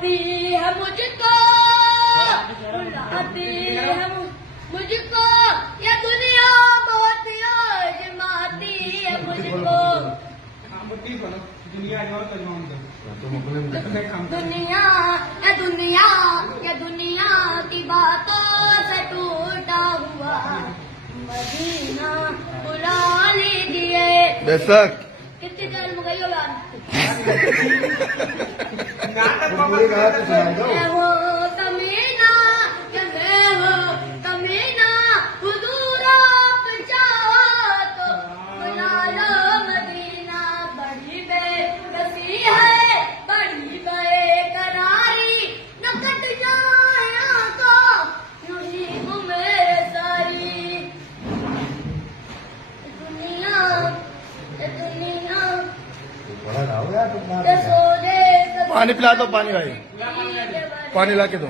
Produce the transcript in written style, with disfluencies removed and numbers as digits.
बुलाती है मुझको, बुलाती है मुझको, ये दुनिया बहुत आजमाती है मुझको। दुनिया ये दुनिया की बातों से टूटा हुआ मदीना बुला लीजिए। बेशक कितनी देर में गई हो यार? मैं हो कमीना कि मैं हो कमीना, हुजूर आप चाहो तो बुला लो मदीना। बड़ी बेबसी है, बड़ी बेकरारी, न कट जाए आंखों यूं ही घूमे सारी दुनिया। पानी पिला दो, पानी भाई, पानी ला के दो।